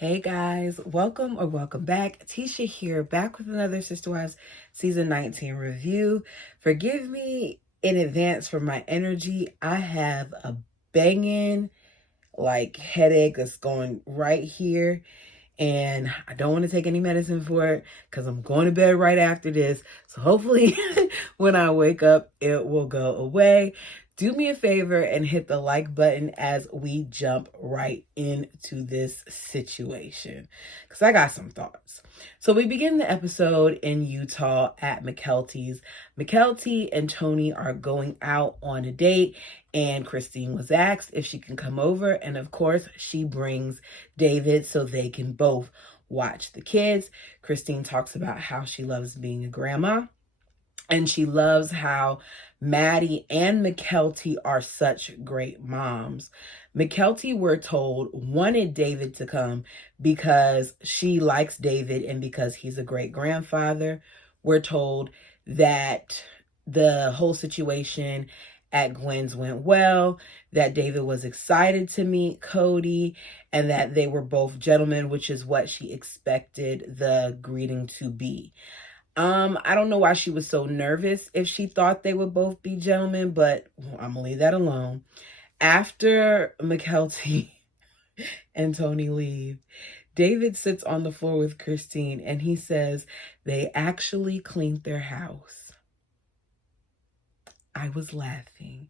Hey guys, welcome back. Tisha here, back with another Sister Wives Season 19 review. Forgive me in advance for my energy. I have a banging headache that's going right here, and I don't want to take any medicine for it because I'm going to bed right after this. So hopefully when I wake up, it will go away. Do me a favor and hit the like button as we jump right into this situation, because I got some thoughts. So we begin the episode in Utah at McKelty's. McKelty and Tony are going out on a date, and Christine was asked if she can come over. And of course, she brings David so they can both watch the kids. Christine talks about how she loves being a grandma, and she loves how Maddie and McKelty are such great moms. McKelty, we're told, wanted David to come because she likes David and because he's a great grandfather. We're told that the whole situation at Gwen's went well, that David was excited to meet Cody, and that they were both gentlemen, which is what she expected the greeting to be. I don't know why she was so nervous if she thought they would both be gentlemen, but I'm gonna leave that alone. After McKelty and Tony leave, David sits on the floor with Christine and he says they actually cleaned their house. I was laughing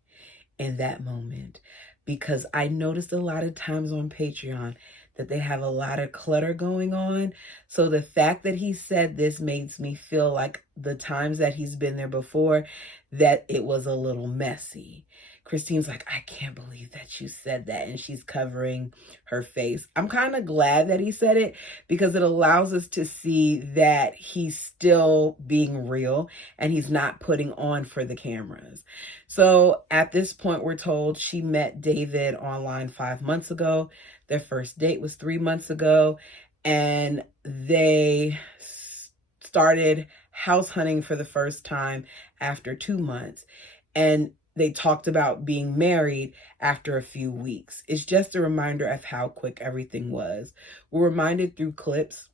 in that moment because I noticed a lot of times on Patreon that they have a lot of clutter going on. So the fact that he said this makes me feel like the times that he's been there before, that it was a little messy. Christine's like, I can't believe that you said that. And she's covering her face. I'm kind of glad that he said it because it allows us to see that he's still being real and he's not putting on for the cameras. So at this point, we're told she met David online 5 months ago. Their first date was 3 months ago, and they started house hunting for the first time after 2 months. And they talked about being married after a few weeks. It's just a reminder of how quick everything was. We're reminded through clips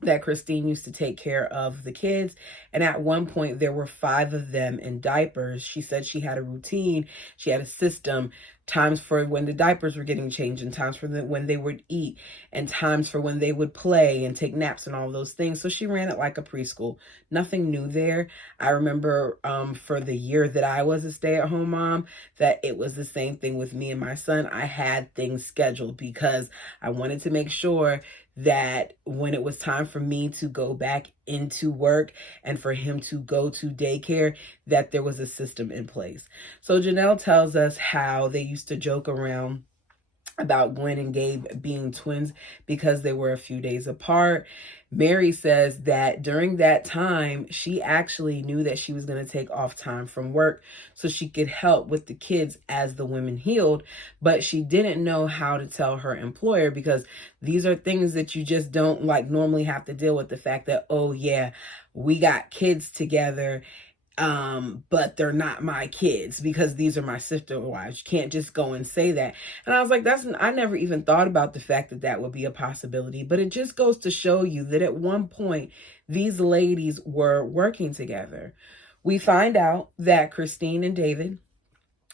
that Christine used to take care of the kids. And at one point, there were 5 of them in diapers. She said she had a routine. She had a system, times for when the diapers were getting changed and times for when they would eat and times for when they would play and take naps and all those things. So she ran it like a preschool. Nothing new there. I remember for the year that I was a stay-at-home mom, that it was the same thing with me and my son. I had things scheduled because I wanted to make sure that when it was time for me to go back into work and for him to go to daycare, that there was a system in place. So Janelle tells us how they used to joke around about Gwen and Gabe being twins because they were a few days apart. Meri says that during that time, she actually knew that she was going to take off time from work so she could help with the kids as the women healed, but she didn't know how to tell her employer because these are things that you just don't normally have to deal with. The fact that, oh yeah, we got kids together, but they're not my kids because these are my sister wives. You can't just go and say that. And I was like, I never even thought about the fact that that would be a possibility, but it just goes to show you that at one point, these ladies were working together. We find out that Christine and David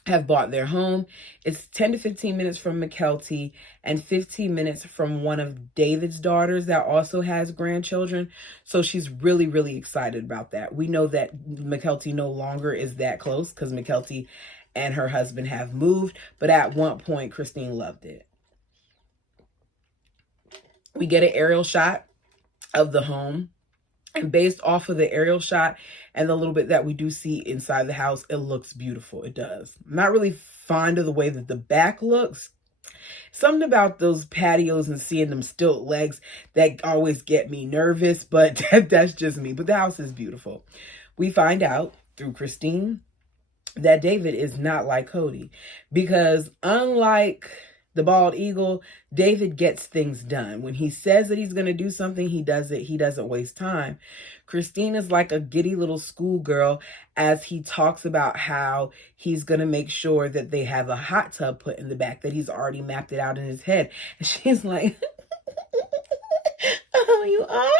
have bought their home. It's 10 to 15 minutes from McKelty and 15 minutes from one of David's daughters that also has grandchildren. So she's really, really excited about that. We know that McKelty no longer is that close because McKelty and her husband have moved. But at one point, Christine loved it. We get an aerial shot of the home. And based off of the aerial shot and the little bit that we do see inside the house, it looks beautiful. It does. I'm not really fond of the way that the back looks. Something about those patios and seeing them stilt legs that always get me nervous, but that's just me. But the house is beautiful. We find out through Christine that David is not like Cody because unlike the bald eagle, David gets things done. When he says that he's going to do something, he does it. He doesn't waste time. Christine is like a giddy little schoolgirl as he talks about how he's going to make sure that they have a hot tub put in the back, that he's already mapped it out in his head. And she's like, Oh, you are?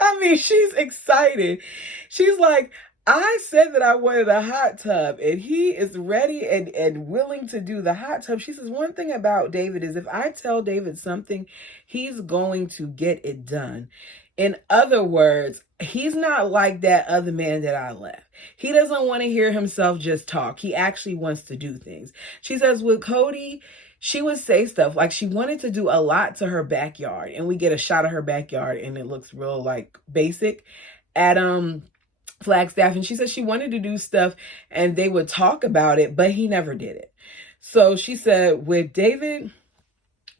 I mean, she's excited. She's like, I said that I wanted a hot tub, and he is ready and willing to do the hot tub. She says, one thing about David is if I tell David something, he's going to get it done. In other words, he's not like that other man that I left. He doesn't want to hear himself just talk. He actually wants to do things. She says, with Cody, she would say stuff like she wanted to do a lot to her backyard, and we get a shot of her backyard and it looks real like basic at Flagstaff, and she said she wanted to do stuff and they would talk about it, but he never did it. So she said with David,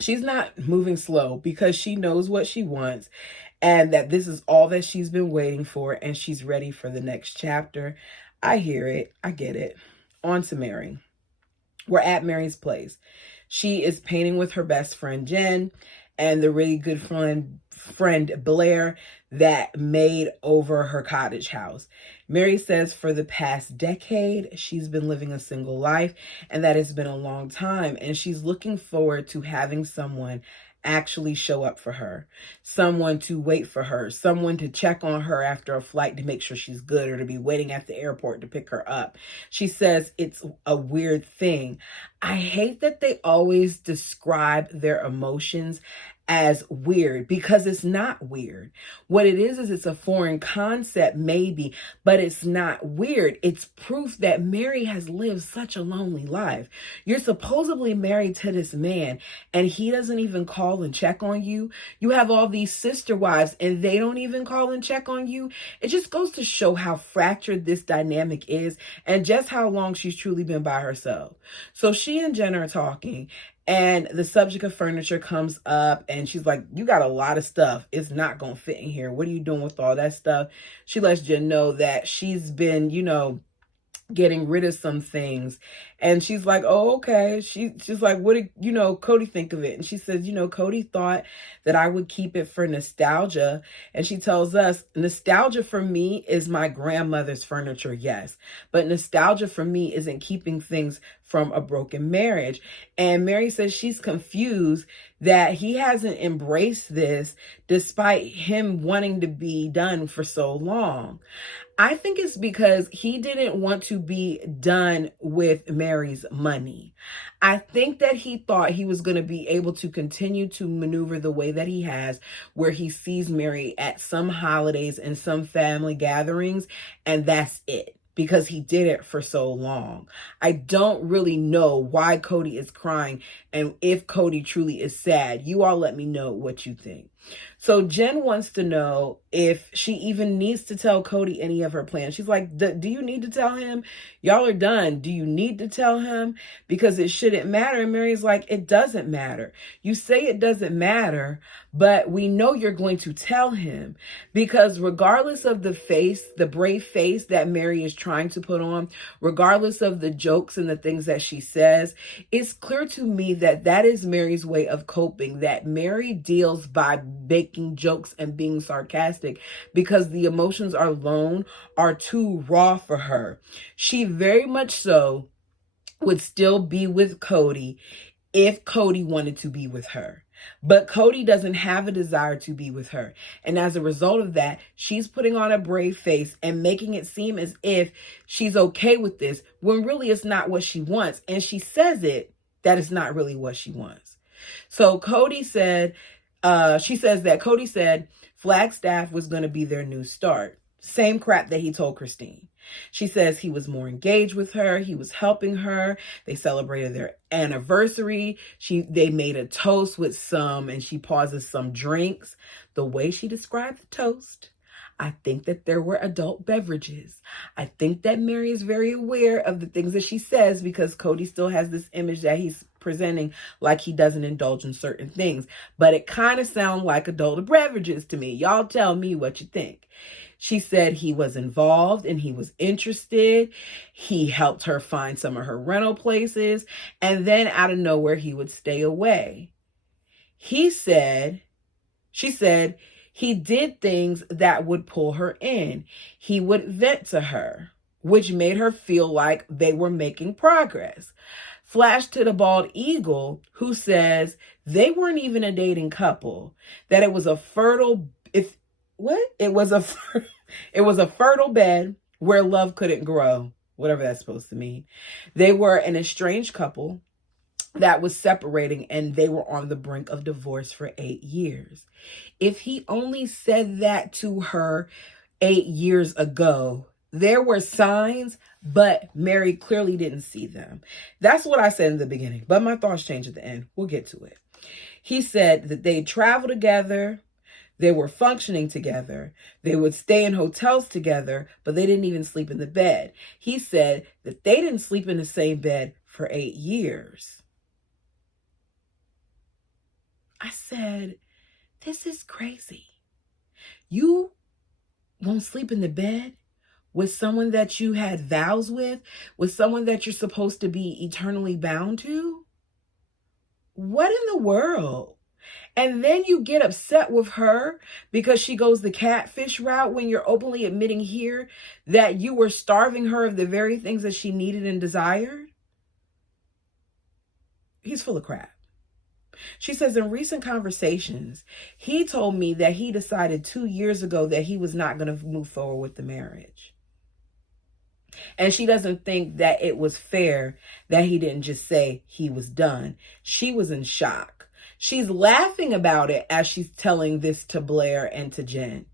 she's not moving slow because she knows what she wants and that this is all that she's been waiting for, and she's ready for the next chapter. I hear it. I get it. On to Meri. We're at Meri's place. She is painting with her best friend, Jen, and the really good friend Blair that made over her cottage house. Meri says for the past decade, she's been living a single life, and that has been a long time. And she's looking forward to having someone actually show up for her, someone to wait for her, someone to check on her after a flight to make sure she's good, or to be waiting at the airport to pick her up. She says it's a weird thing. I hate that they always describe their emotions as weird, because it's not weird. What it is it's a foreign concept maybe, but it's not weird. It's proof that Meri has lived such a lonely life. You're supposedly married to this man and he doesn't even call and check on you. You have all these sister wives and they don't even call and check on you. It just goes to show how fractured this dynamic is and just how long she's truly been by herself. So she and Jen are talking, and the subject of furniture comes up, and she's like, you got a lot of stuff. It's not going to fit in here. What are you doing with all that stuff? She lets Jen know that she's been, getting rid of some things. And she's like, oh, okay. She's like, what did, Cody think of it? And she says, Cody thought that I would keep it for nostalgia. And she tells us, nostalgia for me is my grandmother's furniture, yes. But nostalgia for me isn't keeping things from a broken marriage. And Meri says she's confused that he hasn't embraced this despite him wanting to be done for so long. I think it's because he didn't want to be done with Meri's money. I think that he thought he was going to be able to continue to maneuver the way that he has, where he sees Meri at some holidays and some family gatherings, and that's it, because he did it for so long. I don't really know why Cody is crying and if Cody truly is sad. You all let me know what you think. So Jen wants to know if she even needs to tell Cody any of her plans. She's like, do you need to tell him? Y'all are done. Do you need to tell him? Because it shouldn't matter. And Meri's like, it doesn't matter. You say it doesn't matter, but we know you're going to tell him, because regardless of the brave face that Meri is trying to put on, regardless of the jokes and the things that she says, it's clear to me that that is Meri's way of coping, that Meri deals by making jokes and being sarcastic because the emotions are too raw for her. She very much so would still be with Cody if Cody wanted to be with her. But Cody doesn't have a desire to be with her. And as a result of that, she's putting on a brave face and making it seem as if she's okay with this, when really it's not what she wants. And she says that it's not really what she wants. So Cody said, she says that Cody said Flagstaff was going to be their new start. Same crap that he told Christine. She says he was more engaged with her. He was helping her. They celebrated their anniversary. They made a toast with and she pauses, some drinks. The way she described the toast, I think that there were adult beverages. I think that Meri is very aware of the things that she says, because Cody still has this image that he's presenting like he doesn't indulge in certain things. But it kind of sounds like adult beverages to me. Y'all tell me what you think. She said he was involved and he was interested. He helped her find some of her rental places. And then out of nowhere, he would stay away. She said, he did things that would pull her in. He would vent to her. which made her feel like they were making progress. Flash to the bald eagle, who says they weren't even a dating couple, that it was a fertile it was a fertile bed where love couldn't grow, whatever that's supposed to mean. They were an estranged couple that was separating, and they were on the brink of divorce for 8 years. If he only said that to her 8 years ago, there were signs, but Meri clearly didn't see them. That's what I said in the beginning, but my thoughts changed at the end. We'll get to it. He said that they traveled together. They were functioning together. They would stay in hotels together, but they didn't even sleep in the bed. He said that they didn't sleep in the same bed for 8 years. I said, this is crazy. You won't sleep in the bed with someone that you had vows with someone that you're supposed to be eternally bound to? What in the world? And then you get upset with her because she goes the catfish route when you're openly admitting here that you were starving her of the very things that she needed and desired? He's full of crap. She says, in recent conversations, he told me that he decided 2 years ago that he was not going to move forward with the marriage. And she doesn't think that it was fair that he didn't just say he was done. She was in shock. She's laughing about it as she's telling this to Blair and to Jen.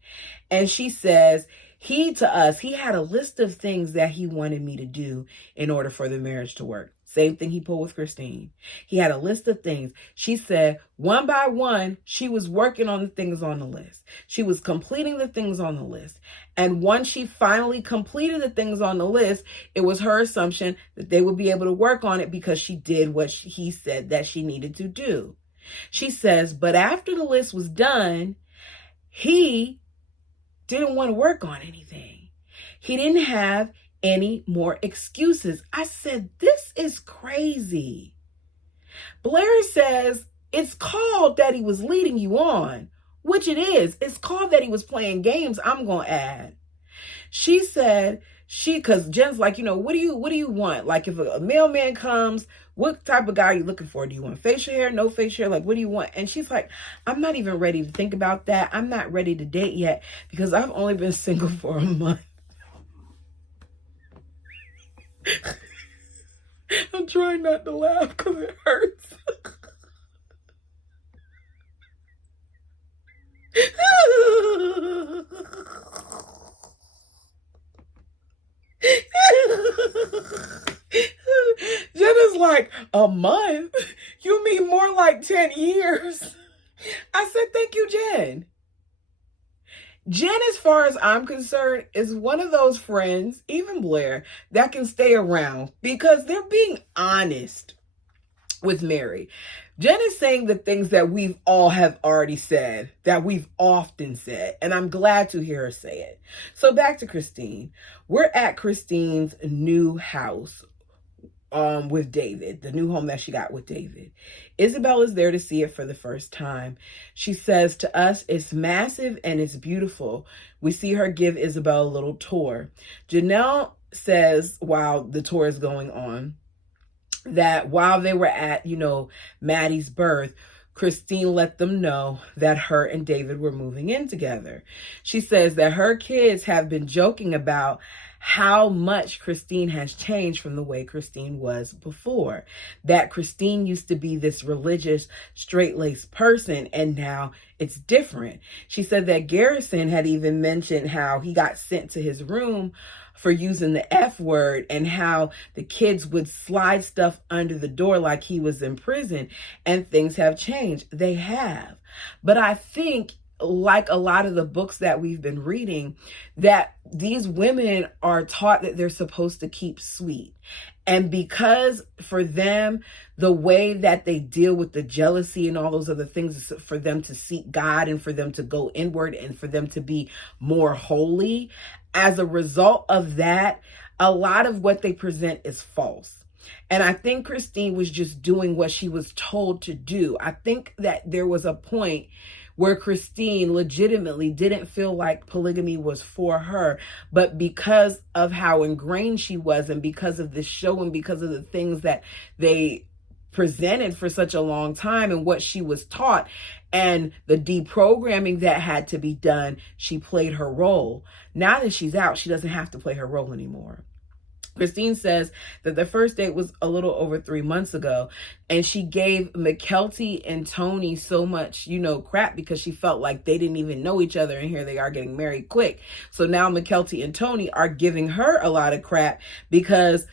And she says, he had a list of things that he wanted me to do in order for the marriage to work. Same thing he pulled with Christine. He had a list of things. She said, one by one, she was working on the things on the list. She was completing the things on the list. And once she finally completed the things on the list, it was her assumption that they would be able to work on it because she did what he said that she needed to do. She says, but after the list was done, he didn't want to work on anything. He didn't have any more excuses. I said, this is crazy. Blair says it's called that he was leading you on, which it is. It's called that he was playing games, I'm going to add. She said, because Jen's like, what do you want? Like, if a mailman comes, what type of guy are you looking for? Do you want facial hair? No facial hair? Like, what do you want? And she's like, I'm not even ready to think about that. I'm not ready to date yet because I've only been single for a month. I'm trying not to laugh because it hurts. Jenna's like, a month? You mean more like 10 years? I said, thank you, Jen. Jen, as far as I'm concerned, is one of those friends, even Blair, that can stay around because they're being honest with Meri. Jen is saying the things that we've all have already said, that we've often said, and I'm glad to hear her say it. So back to Christine. We're at Christine's new house with David, the new home that she got with David. Isabelle is there to see it for the first time. She says to us, it's massive and it's beautiful. We see her give Isabelle a little tour. Janelle says while the tour is going on, that while they were at, Maddie's birth, Christine let them know that her and David were moving in together. She says that her kids have been joking about how much Christine has changed from the way Christine was before. That Christine used to be this religious, straight-laced person, and now it's different. She said that Garrison had even mentioned how he got sent to his room for using the F word and how the kids would slide stuff under the door like he was in prison, and things have changed. They have. But I think, like a lot of the books that we've been reading, that these women are taught that they're supposed to keep sweet. And because for them, the way that they deal with the jealousy and all those other things is for them to seek God and for them to go inward and for them to be more holy. As a result of that, a lot of what they present is false. And I think Christine was just doing what she was told to do. I think that there was a point where Christine legitimately didn't feel like polygamy was for her, but because of how ingrained she was, and because of the show, and because of the things that they presented for such a long time, and what she was taught, and the deprogramming that had to be done, she played her role. Now that she's out, she doesn't have to play her role anymore. Christine says that the first date was a little over 3 months ago, and she gave Mykelti and Tony so much, crap, because she felt like they didn't even know each other, and here they are getting married quick. So now Mykelti and Tony are giving her a lot of crap because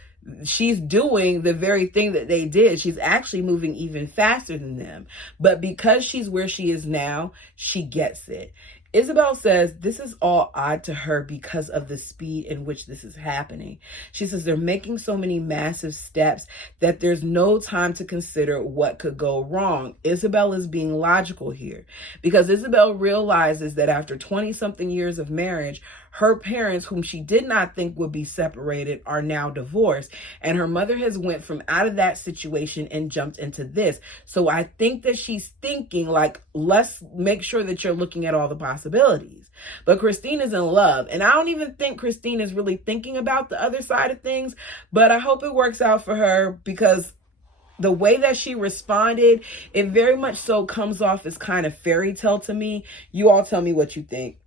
she's doing the very thing that they did. She's actually moving even faster than them. But because she's where she is now, she gets it. Isabelle says this is all odd to her because of the speed in which this is happening. She says they're making so many massive steps that there's no time to consider what could go wrong. Isabelle is being logical here because Isabelle realizes that after 20-something years of marriage, her parents, whom she did not think would be separated, are now divorced. And her mother has went from out of that situation and jumped into this. So I think that she's thinking like, let's make sure that you're looking at all the possibilities. But Christine is in love. And I don't even think Christine is really thinking about the other side of things. But I hope it works out for her because the way that she responded, it very much so comes off as kind of fairy tale to me. You all tell me what you think.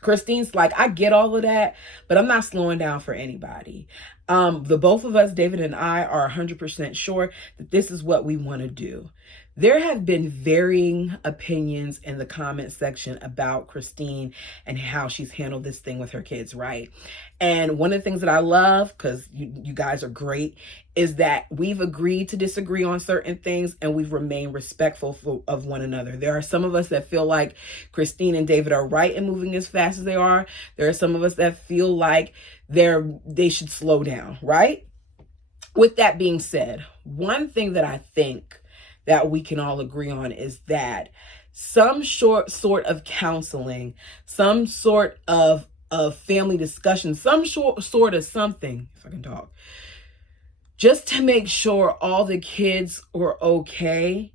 Christine's like, I get all of that, but I'm not slowing down for anybody. The both of us, David and I, are 100% sure that this is what we want to do. There have been varying opinions in the comment section about Christine and how she's handled this thing with her kids, right? And one of the things that I love, because you guys are great, is that we've agreed to disagree on certain things and we've remained respectful of one another. There are some of us that feel like Christine and David are right in moving as fast as they are. There are some of us that feel like they should slow down, right? With that being said, one thing that I think that we can all agree on is that some sort of counseling, some sort of family discussion, some sort of something, if I can talk, just to make sure all the kids are okay,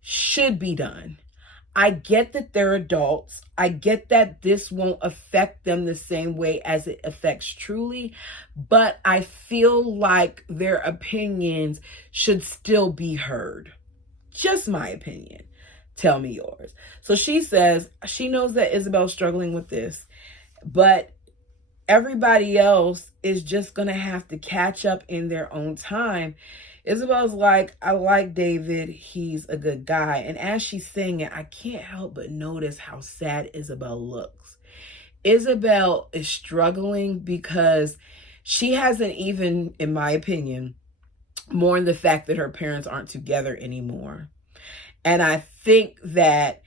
should be done. I get that they're adults. I get that this won't affect them the same way as it affects Truly, but I feel like their opinions should still be heard. Just my opinion. Tell me yours. So she says she knows that Isabel's struggling with this, but everybody else is just going to have to catch up in their own time. Isabel's like, I like David. He's a good guy. And as she's saying it, I can't help but notice how sad Isabelle looks. Isabelle is struggling because she hasn't even, in my opinion, mourned the fact that her parents aren't together anymore. And I think that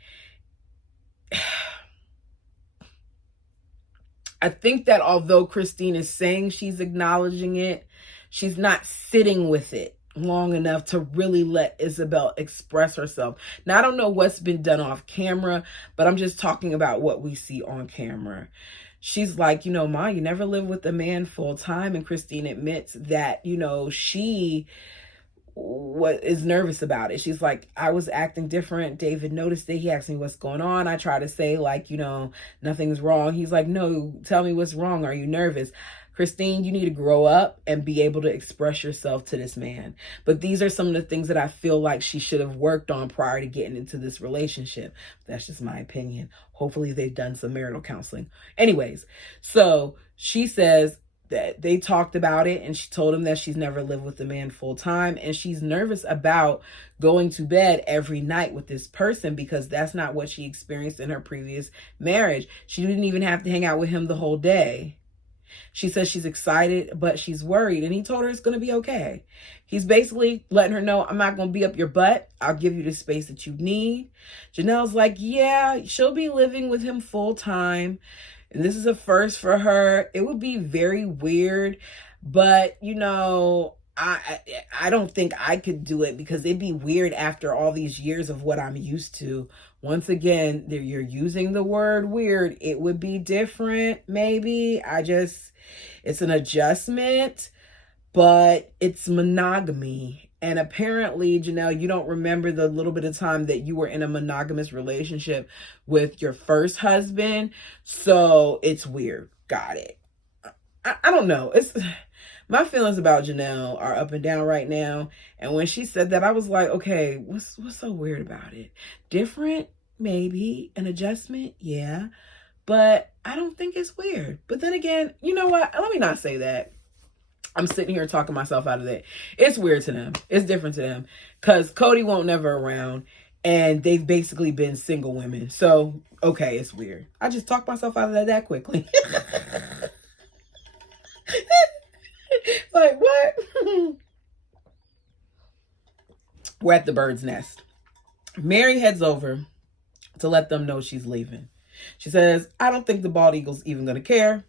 although Christine is saying she's acknowledging it, she's not sitting with it long enough to really let Isabelle express herself. Now, I don't know what's been done off camera, but I'm just talking about what we see on camera. She's like, Ma, you never lived with a man full time. And Christine admits that, she is nervous about it. She's like, I was acting different. David noticed it. He asked me what's going on. I try to say like, nothing's wrong. He's like, no, tell me what's wrong. Are you nervous? Christine, you need to grow up and be able to express yourself to this man. But these are some of the things that I feel like she should have worked on prior to getting into this relationship. That's just my opinion. Hopefully they've done some marital counseling. Anyways, so she says that they talked about it and she told him that she's never lived with a man full time and she's nervous about going to bed every night with this person because that's not what she experienced in her previous marriage. She didn't even have to hang out with him the whole day. She says she's excited, but she's worried. And he told her it's going to be okay. He's basically letting her know, I'm not going to be up your butt. I'll give you the space that you need. Janelle's like, yeah, she'll be living with him full time. And this is a first for her. It would be very weird. But, I don't think I could do it because it'd be weird after all these years of what I'm used to. Once again, you're using the word weird. It would be different, maybe. It's an adjustment, but it's monogamy. And apparently, Janelle, you don't remember the little bit of time that you were in a monogamous relationship with your first husband. So it's weird. Got it. I don't know. It's my feelings about Janelle are up and down right now. And when she said that, I was like, okay, what's so weird about it? Different, maybe. An adjustment, yeah. But I don't think it's weird. But then again, you know what? Let me not say that. I'm sitting here talking myself out of that. It's weird to them. It's different to them. Because Cody won't never around. And they've basically been single women. So, okay, it's weird. I just talked myself out of that quickly. Like, what? We're at the bird's nest. Meri heads over to let them know she's leaving. She says, I don't think the bald eagle's even going to care.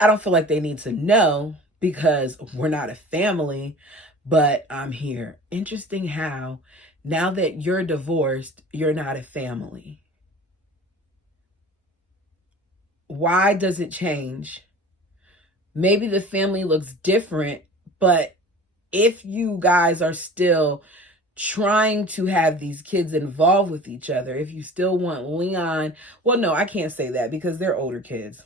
I don't feel like they need to know because we're not a family, but I'm here. Interesting how now that you're divorced, you're not a family. Why does it change? Maybe the family looks different, but if you guys are still trying to have these kids involved with each other, if you still want Leon, well, no, I can't say that because they're older kids.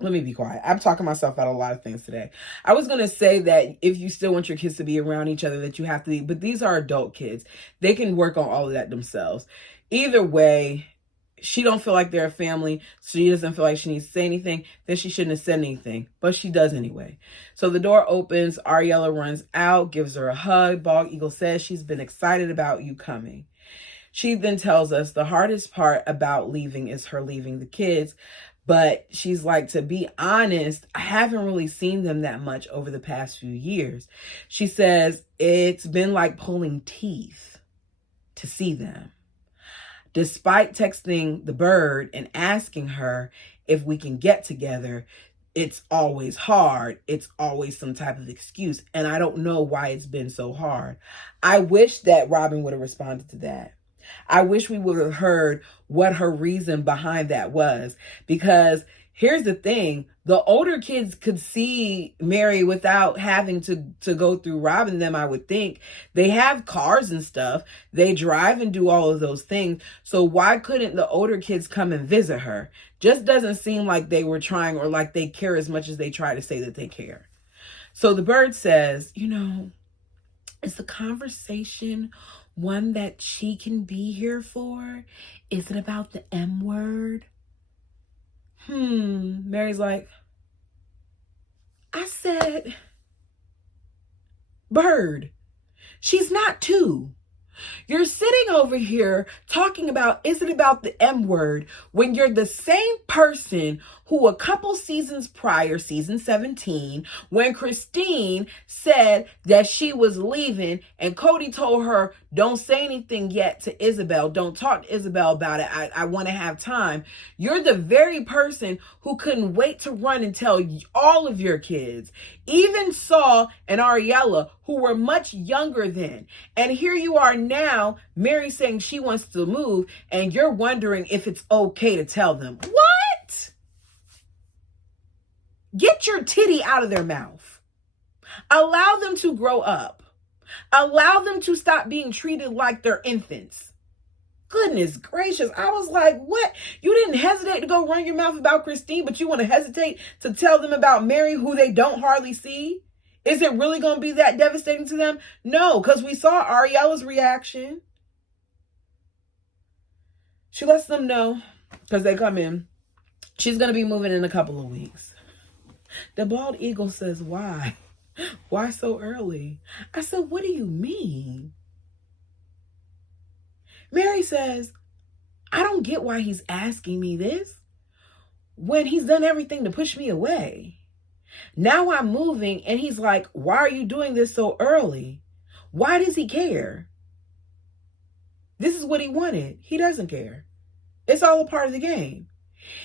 Let me be quiet. I'm talking myself out of a lot of things today. I was going to say that if you still want your kids to be around each other, that you have to be, but these are adult kids. They can work on all of that themselves. Either way, she don't feel like they're a family. So she doesn't feel like she needs to say anything. Then she shouldn't have said anything, but she does anyway. So the door opens. Ariella runs out, gives her a hug. Bald Eagle says she's been excited about you coming. She then tells us the hardest part about leaving is her leaving the kids. But she's like, to be honest, I haven't really seen them that much over the past few years. She says it's been like pulling teeth to see them. Despite texting the bird and asking her if we can get together, it's always hard. It's always some type of excuse. And I don't know why it's been so hard. I wish that Robin would have responded to that. I wish we would have heard what her reason behind that was. Because here's the thing. The older kids could see Meri without having to go through Robin them, I would think. They have cars and stuff. They drive and do all of those things. So why couldn't the older kids come and visit her? Just doesn't seem like they were trying or like they care as much as they try to say that they care. So the bird says, is the conversation one that she can be here for? Is it about the M word? Meri's like, I said, bird, she's not two. You're sitting over here talking about, is it about the M word, when you're the same person who a couple seasons prior, season 17, when Christine said that she was leaving and Cody told her, don't say anything yet to Isabelle. Don't talk to Isabelle about it. I want to have time. You're the very person who couldn't wait to run and tell all of your kids, even Saul and Ariella, who were much younger then. And here you are now, Meri saying she wants to move, and you're wondering if it's okay to tell them. What? Get your titty out of their mouth. Allow them to grow up. Allow them to stop being treated like they're infants. Goodness gracious. I was like, what? You didn't hesitate to go run your mouth about Christine, but you want to hesitate to tell them about Meri, who they don't hardly see? Is it really going to be that devastating to them? No, because we saw Ariella's reaction. She lets them know, because they come in, she's going to be moving in a couple of weeks. The bald eagle says, why? Why so early? I said, what do you mean? Meri says, I don't get why he's asking me this when he's done everything to push me away. Now I'm moving and he's like, why are you doing this so early? Why does he care? This is what he wanted. He doesn't care. It's all a part of the game.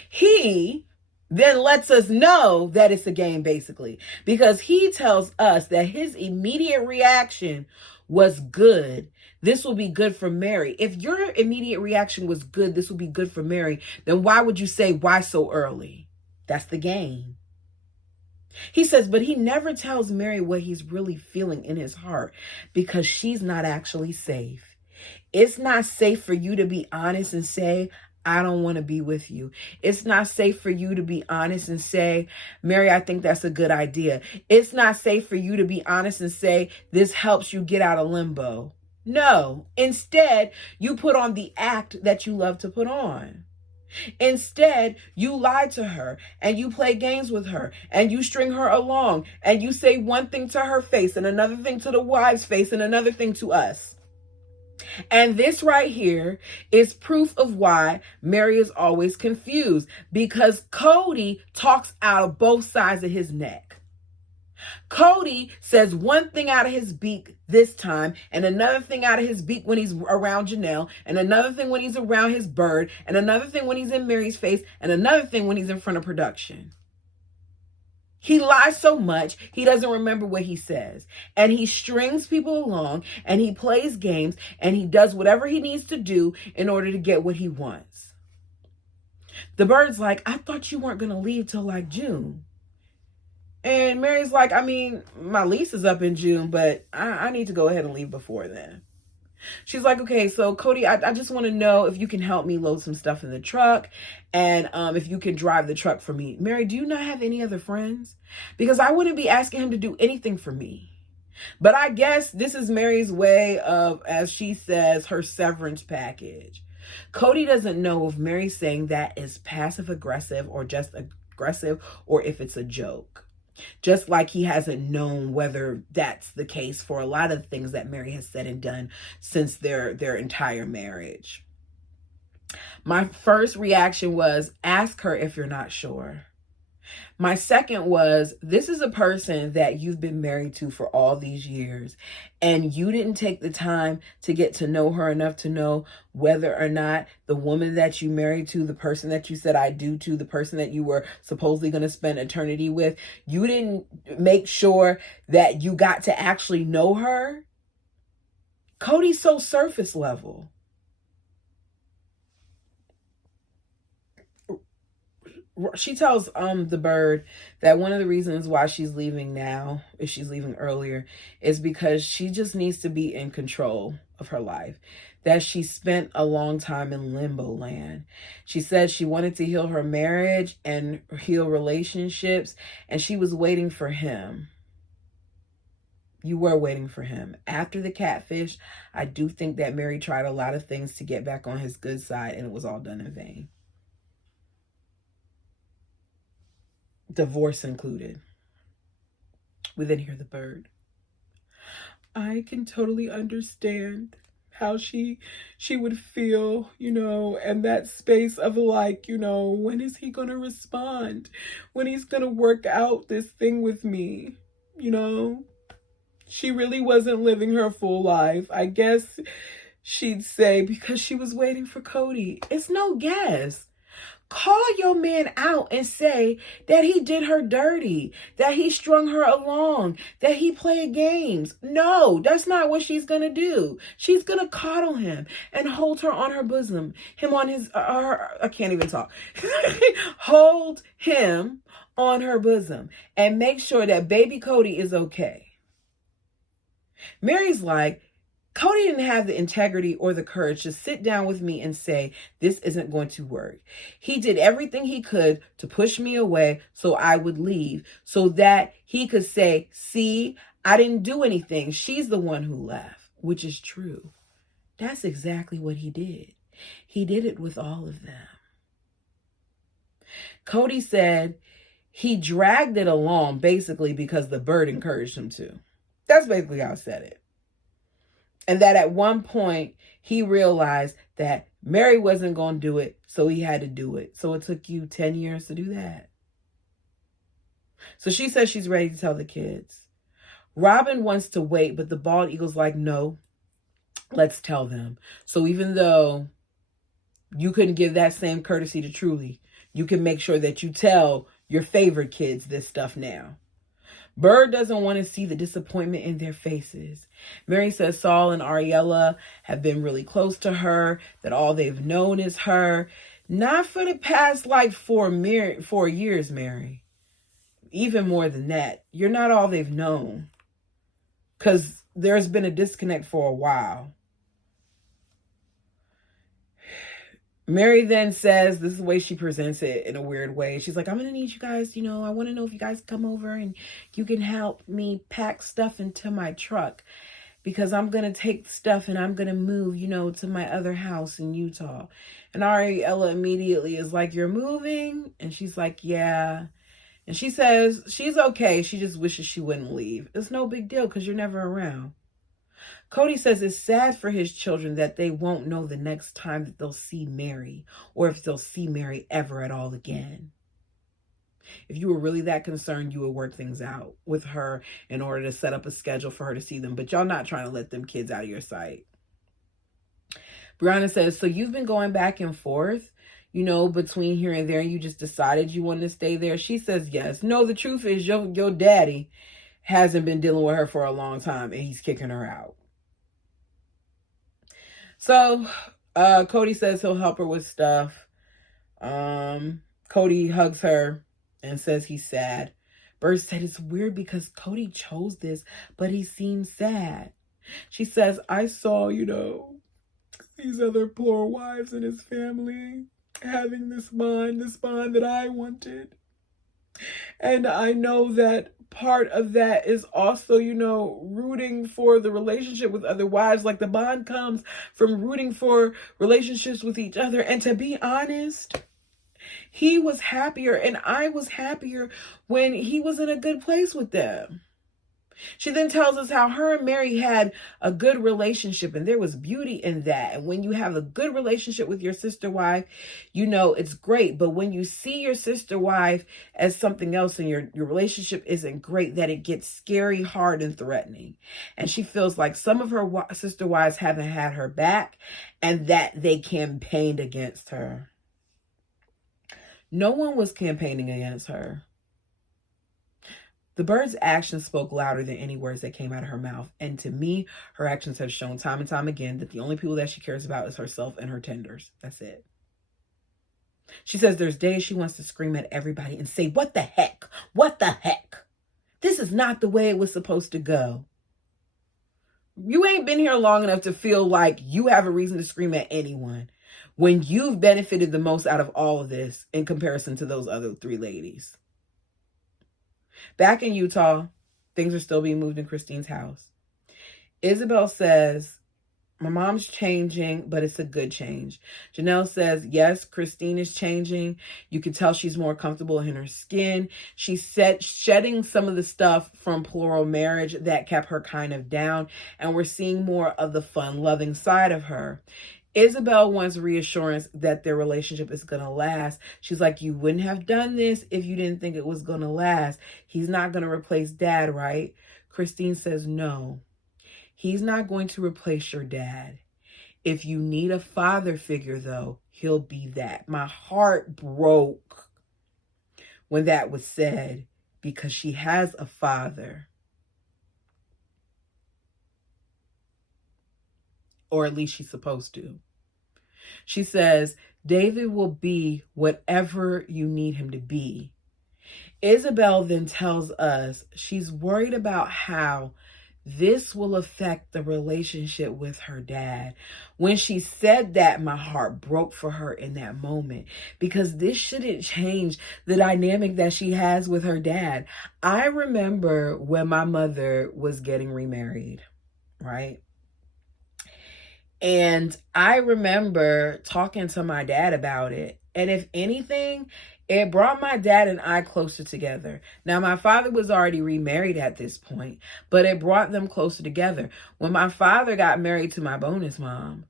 He then lets us know that it's a game, basically, because he tells us that his immediate reaction was good. This will be good for Meri. If your immediate reaction was good, this will be good for Meri, then why would you say, why so early? That's the game. He says, but he never tells Meri what he's really feeling in his heart because she's not actually safe. It's not safe for you to be honest and say, I don't want to be with you. It's not safe for you to be honest and say, Meri, I think that's a good idea. It's not safe for you to be honest and say, this helps you get out of limbo. No, instead, you put on the act that you love to put on. Instead, you lie to her and you play games with her and you string her along and you say one thing to her face and another thing to the wife's face and another thing to us. And this right here is proof of why Meri is always confused, because Cody talks out of both sides of his neck. Cody says one thing out of his beak this time and another thing out of his beak when he's around Janelle and another thing when he's around his bird and another thing when he's in Meri's face and another thing when he's in front of production. He lies so much, he doesn't remember what he says. And he strings people along and he plays games and he does whatever he needs to do in order to get what he wants. The bird's like, I thought you weren't going to leave till like June. And Meri's like, I mean, my lease is up in June, but I need to go ahead and leave before then. She's like, okay, so Cody, I just want to know if you can help me load some stuff in the truck and if you can drive the truck for me. Meri, do you not have any other friends? Because I wouldn't be asking him to do anything for me. But I guess this is Meri's way of, as she says, her severance package. Cody doesn't know if Meri's saying that is passive aggressive or just aggressive or if it's a joke. Just like he hasn't known whether that's the case for a lot of things that Meri has said and done since their entire marriage. My first reaction was, ask her if you're not sure. My second was, this is a person that you've been married to for all these years, and you didn't take the time to get to know her enough to know whether or not the woman that you married to, the person that you said I do to, the person that you were supposedly going to spend eternity with, you didn't make sure that you got to actually know her. Cody's so surface level. She tells the bird that one of the reasons why she's leaving now, if she's leaving earlier, is because she just needs to be in control of her life. That she spent a long time in limbo land. She said she wanted to heal her marriage and heal relationships, and she was waiting for him. You were waiting for him. After the catfish, I do think that Meri tried a lot of things to get back on his good side, and it was all done in vain. Divorce included. We then hear the bird. I can totally understand how she would feel, and that space of like, when is he going to respond? When he's going to work out this thing with me? She really wasn't living her full life. I guess she'd say because she was waiting for Cody. It's no guess. Call your man out and say that he did her dirty, that he strung her along, that he played games. No, that's not what she's going to do. She's going to coddle him and hold her on her bosom. Him on his, I can't even talk. Hold him on her bosom and make sure that baby Cody is okay. Meri's like, Cody didn't have the integrity or the courage to sit down with me and say, this isn't going to work. He did everything he could to push me away so I would leave, so that he could say, see, I didn't do anything. She's the one who left, which is true. That's exactly what he did. He did it with all of them. Cody said he dragged it along basically because the bird encouraged him to. That's basically how I said it. And that at one point, he realized that Meri wasn't going to do it, so he had to do it. So it took you 10 years to do that. So she says she's ready to tell the kids. Robin wants to wait, but the bald eagle's like, no, let's tell them. So even though you couldn't give that same courtesy to Truly, you can make sure that you tell your favorite kids this stuff now. Bird doesn't want to see the disappointment in their faces. Meri says Saul and Ariella have been really close to her, that all they've known is her. Not for the past 4 years, Meri. even more than that, you're not all they've known. Because there's been a disconnect for a while. Meri then says, this is the way she presents it in a weird way. She's like, I'm going to need you guys, I want to know if you guys come over and you can help me pack stuff into my truck. Because I'm going to take stuff and I'm going to move, to my other house in Utah. And Ariella immediately is like, you're moving? And she's like, yeah. And she says she's okay. She just wishes she wouldn't leave. It's no big deal because you're never around. Cody says it's sad for his children that they won't know the next time that they'll see Meri or if they'll see Meri ever at all again. If you were really that concerned, you would work things out with her in order to set up a schedule for her to see them. But y'all not trying to let them kids out of your sight. Brianna says, so you've been going back and forth, between here and there, and you just decided you wanted to stay there? She says, yes. No, the truth is your daddy hasn't been dealing with her for a long time, and he's kicking her out. So Cody says he'll help her with stuff. Cody hugs her and says he's sad. Bert said it's weird because Cody chose this, but he seems sad. She says, I saw, these other poor wives in his family having this bond that I wanted. And I know that part of that is also, rooting for the relationship with other wives. Like the bond comes from rooting for relationships with each other. And to be honest, he was happier and I was happier when he was in a good place with them. She then tells us how her and Meri had a good relationship and there was beauty in that. And when you have a good relationship with your sister wife, it's great. But when you see your sister wife as something else and your relationship isn't great, that it gets scary, hard, and threatening. And she feels like some of her sister wives haven't had her back and that they campaigned against her. No one was campaigning against her. The bird's actions spoke louder than any words that came out of her mouth. And to me, her actions have shown time and time again that the only people that she cares about is herself and her tenders. That's it. She says there's days she wants to scream at everybody and say, what the heck? What the heck? This is not the way it was supposed to go. You ain't been here long enough to feel like you have a reason to scream at anyone when you've benefited the most out of all of this in comparison to those other three ladies. Back in Utah, things are still being moved in Christine's house. Isabelle says, my mom's changing, but it's a good change. Janelle says, yes, Christine is changing. You can tell she's more comfortable in her skin. She's shedding some of the stuff from plural marriage that kept her kind of down. And we're seeing more of the fun, loving side of her. Isabelle wants reassurance that their relationship is going to last. She's like, you wouldn't have done this if you didn't think it was going to last. He's not going to replace dad, right? Christine says, no, he's not going to replace your dad. If you need a father figure, though, he'll be that. My heart broke when that was said because she has a father. Or at least she's supposed to. She says, David will be whatever you need him to be. Isabelle then tells us she's worried about how this will affect the relationship with her dad. When she said that, my heart broke for her in that moment because this shouldn't change the dynamic that she has with her dad. I remember when my mother was getting remarried, right? And I remember talking to my dad about it. And if anything, it brought my dad and I closer together. Now, my father was already remarried at this point, but it brought them closer together. When my father got married to my bonus mom,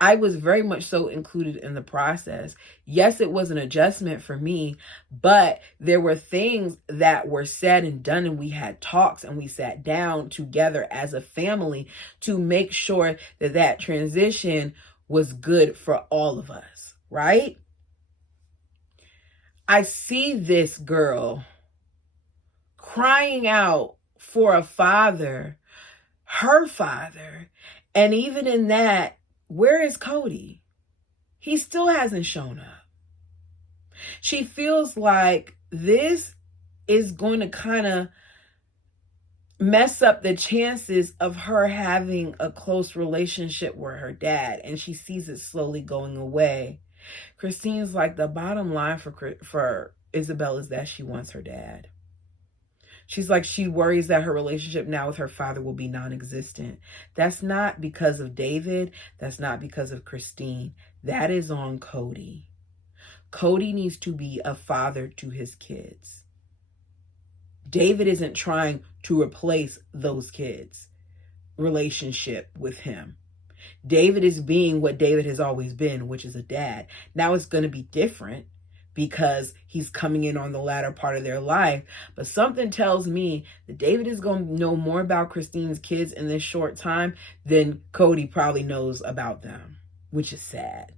I was very much so included in the process. Yes, it was an adjustment for me, but there were things that were said and done, and we had talks and we sat down together as a family to make sure that that transition was good for all of us, right? I see this girl crying out for a father, her father, and even in that, where is Cody? He still hasn't shown up. She feels like this is going to kind of mess up the chances of her having a close relationship with her dad, and she sees it slowly going away. Christine's like, the bottom line for Isabelle is that she wants her dad. She's like, she worries that her relationship now with her father will be non-existent. That's not because of David. That's not because of Christine. That is on Cody. Cody needs to be a father to his kids. David isn't trying to replace those kids' relationship with him. David is being what David has always been, which is a dad. Now it's going to be different because he's coming in on the latter part of their life. But something tells me that David is going to know more about Christine's kids in this short time than Cody probably knows about them, which is sad.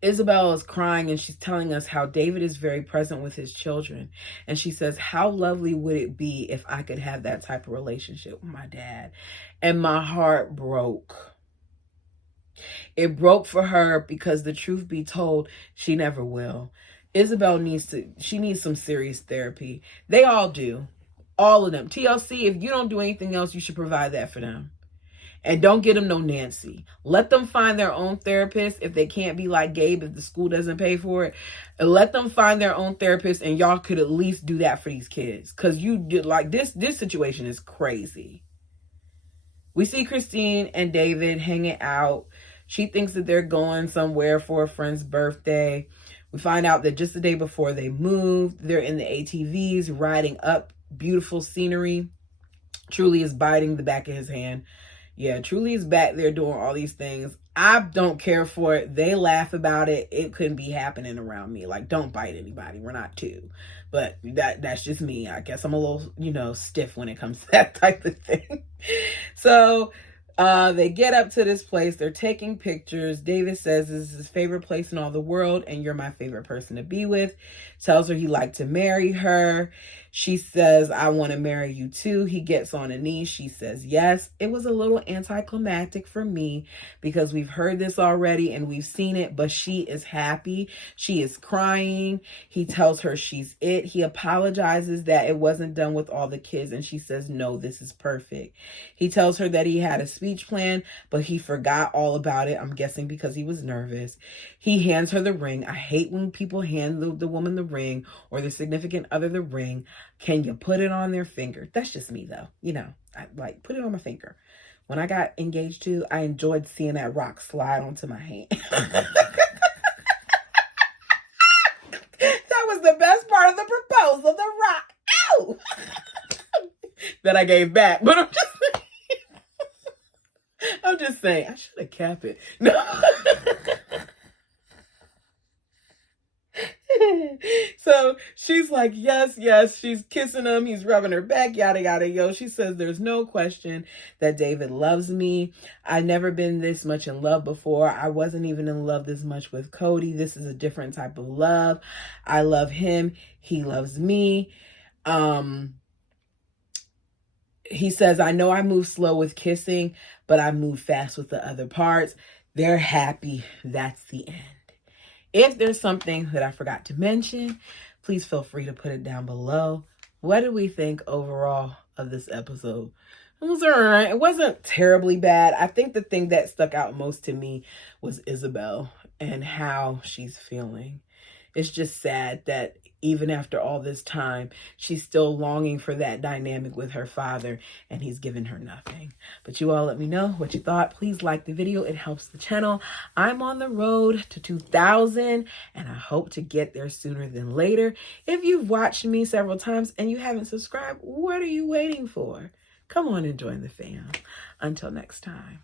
Isabelle is crying and she's telling us how David is very present with his children. And she says, how lovely would it be if I could have that type of relationship with my dad? And my heart broke. It broke for her because the truth be told, she never will. Isabelle needs some serious therapy. They all do. All of them. TLC, if you don't do anything else, you should provide that for them. And don't get them no Nancy. Let them find their own therapist if they can't be like Gabe, if the school doesn't pay for it. And let them find their own therapist, and y'all could at least do that for these kids. Because you did like this situation is crazy. We see Christine and David hanging out. She thinks that they're going somewhere for a friend's birthday. We find out that just the day before they moved, they're in the ATVs riding up beautiful scenery. Truly is biting the back of his hand. Yeah, Truly is back there doing all these things. I don't care for it. They laugh about it. It couldn't be happening around me. Like, don't bite anybody. We're not two. But that's just me. I guess I'm a little, stiff when it comes to that type of thing. So they get up to this place. They're taking pictures. David says this is his favorite place in all the world, and you're my favorite person to be with. Tells her he'd like to marry her. She says, I want to marry you too. He gets on a knee. She says yes. It was a little anticlimactic for me because we've heard this already and we've seen it, but she is happy. She is crying. He tells her she's it. He apologizes that it wasn't done with all the kids, and she says, no, this is perfect. He tells her that he had a speech plan, but he forgot all about it. I'm guessing because he was nervous. He hands her the ring. I hate when people hand the woman the ring or the significant other the ring. Can you put it on their finger? That's just me though. I like put it on my finger. When I got engaged to, I enjoyed seeing that rock slide onto my hand. That was the best part of the proposal, the rock. Ow! That I gave back. But I'm just saying, I should have kept it. No. So she's like, yes. She's kissing him. He's rubbing her back, yada, yada, yo. She says, there's no question that David loves me. I've never been this much in love before. I wasn't even in love this much with Cody. This is a different type of love. I love him. He loves me. He says, I know I move slow with kissing, but I move fast with the other parts. They're happy. That's the end. If there's something that I forgot to mention, please feel free to put it down below. What did we think overall of this episode? It was all right. It wasn't terribly bad. I think the thing that stuck out most to me was Isabelle and how she's feeling. It's just sad that even after all this time, she's still longing for that dynamic with her father, and he's given her nothing. But you all let me know what you thought. Please like the video. It helps the channel. I'm on the road to 2,000, and I hope to get there sooner than later. If you've watched me several times and you haven't subscribed, what are you waiting for? Come on and join the fam. Until next time.